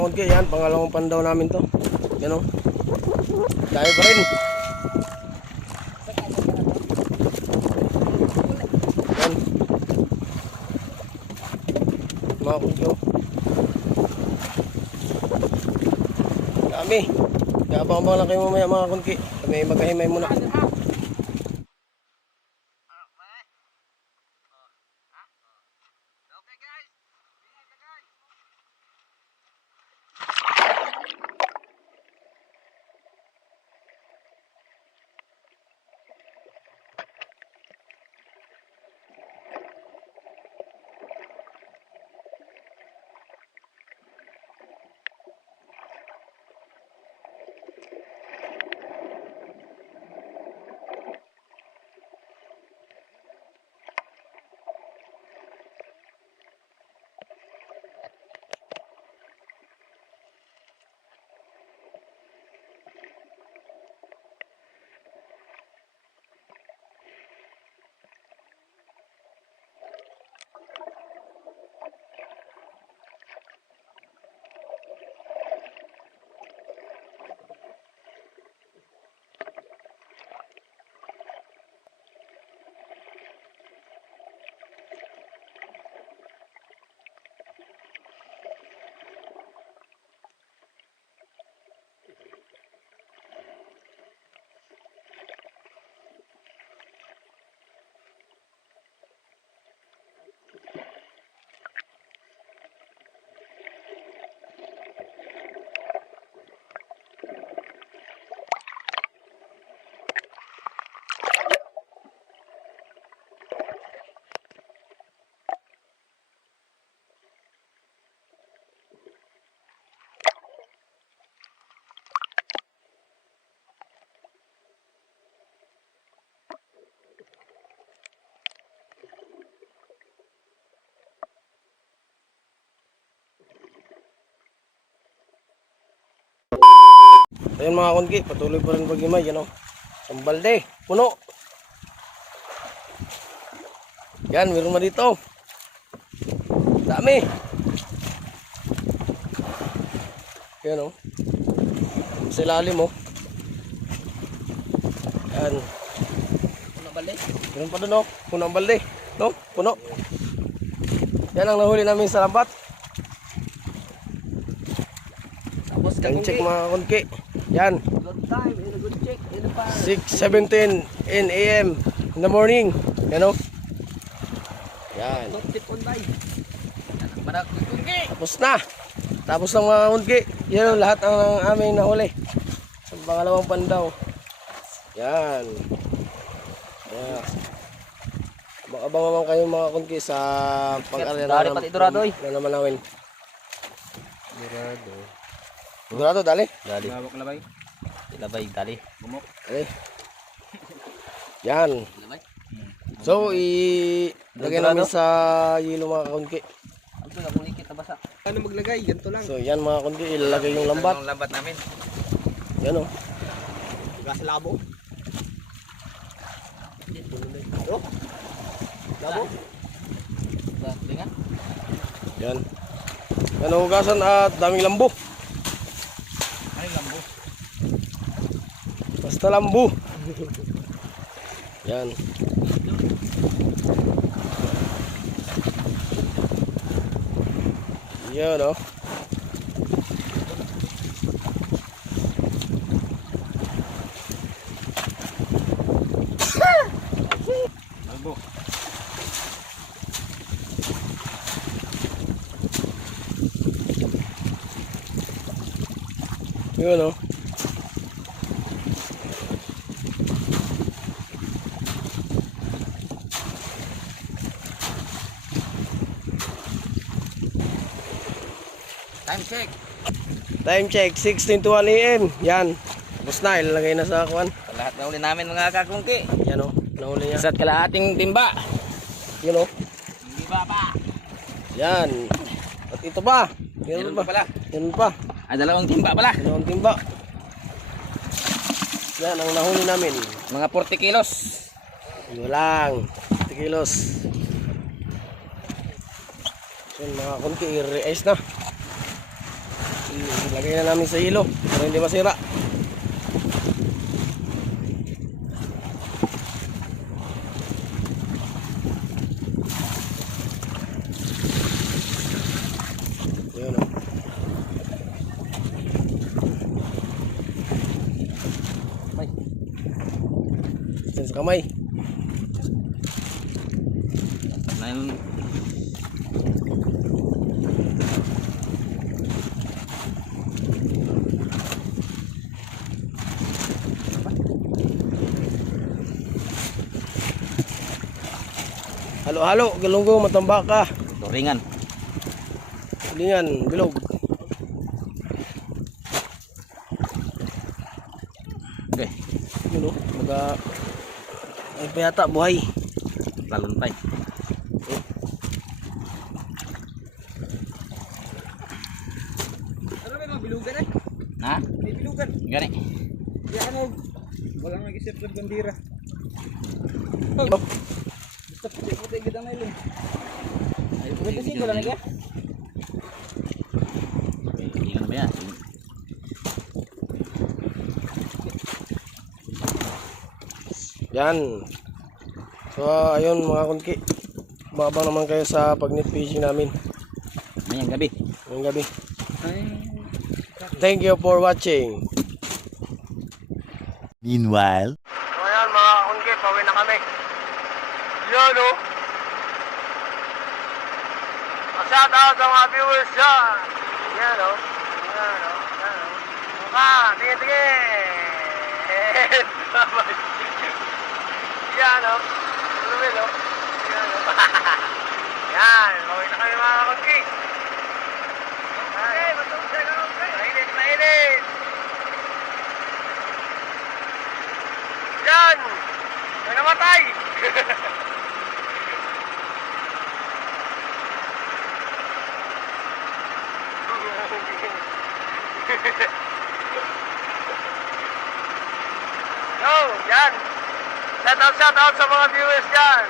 mga kunti. Yan, pangalawang pandaw namin to. Yan o. Dahil pa rin. Yan. Mga kunti o. Dami. Abang-abang lang kayo mamaya mga kunti. Kami maghahimay muna. Ayan mga kunti, patuloy pa rin pag-imay, yan o. Isang balde, puno. Yan, meron na dito. Dami. Yan o. Sa ilalim o. Yan. Puno balde. Meron pa dun o. Puno ang balde. No? Puno. Yan ang nahuli namin sa lambat. Tapos Ang check mga kunti. Yan. good time and a good check in the fire. 6:17 in AM in the morning. Yan o. Yan. Don't tip on by. Manak kugi. Tapos na. Tapos ng mga kunti. Yan o, lahat ang aming nahuli. Sa pangalawang pandaw. Yan. Yan. Abang-abang kayo mga kunti sa pag-arena Dari pati Dorado eh. na naman namin. Dorado. Dorado, dali. Dali. Labay. Labay dali. Bumok. Dali. Yan. Labay. So, ilagay namin sa yelo mga kunti. Ito na kung likit na basa. Ano maglagay? Ganito lang. So, yan mga kunti, ilalagay yung lambat. Ang lambat namin. Yan o. Gas labo. Oh. Labo. Tingnan. Yan. Yan ang hugasan at daming lambo. Ano yung lambo? Basta lambo. Yan. Yan o. Lambo. Yan o. Time check. Time check, 16:01 AM. Yan. Tapos na, ilalagay na sa akuan. Lahat na uli namin mga kakungki. Yan o, nahuli niya. Isa't kalahating timba. Yan o. Hindi ba pa? Yan. At ito pa. Meron Yan pa pa. pala. Yan pa. Ah, dalawang timba pala. Dalawang timba. Yan ang nahuli namin. Mga 40 kilos. Yun lang. 50 kilos. So mga kunti, i-re-ice na. Lagay na namin sa hilo para hindi masira. Yun o. Diyan sa kamay. Nail. Halo-halo, galunggo, matambaka. Turingan. Kulingan, bilog. Okay. Yun o, ay pa yata, buhay. Laluntay. Ano ba mga bilugan eh? Ha? May bilugan. Gani. Yan mo. Walang nag-isip ng bandira. Basta puti-puti kita na ilong. Ay, puti-puti ko lang eh. Hindi ka na ba yan? Yan. So, ayun mga kunki. Babang naman kayo sa pag-net fishing namin Mayang gabi. ngayong gabi. Ay, Thank you for watching. Meanwhile, So ayan mga kunki, pauwi na kami. Yan o. Shout out sa mga viewers dyan. Yan o. Yan o. Yan o. Mukha, tingin-tingin. Yan o. Lumil o. Yan o. Yan, pauwi na kami mga kunki. Ay, mainit, mainit. Yan! May namatay! Yo, yan! Shout out sa mga viewers dyan!